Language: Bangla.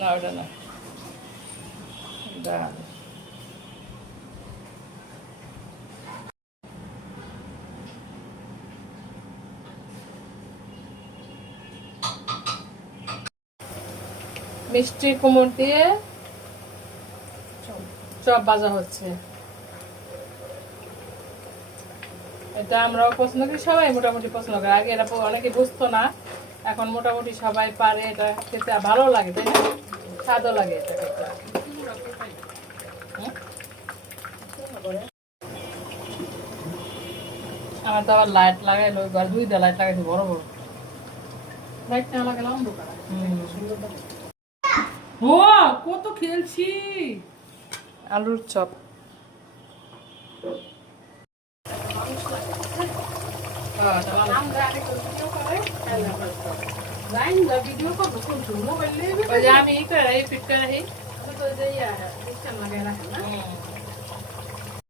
না ওটা না, ডাল। মিষ্টি কুমড় দিয়ে চপ ভাজা হচ্ছে। এটা আমরাও পছন্দ করি, সবাই মোটামুটি পছন্দ করে। আগে এটা অনেকে বুঝতো না, এখন মোটামুটি সবাই পারে। এটা খেতে ভালো লাগে, তাই না? স্বাদও লাগে এটা খেতে। আমার তো আবার লাইট লাগাইলো, ঘর 2টা লাইট লাগাইছে বড় বড়। লাইট না লাগালাম অন্ধকার। ও কত খেলছি। আলুর চপ। আমি ই করে ফিট করে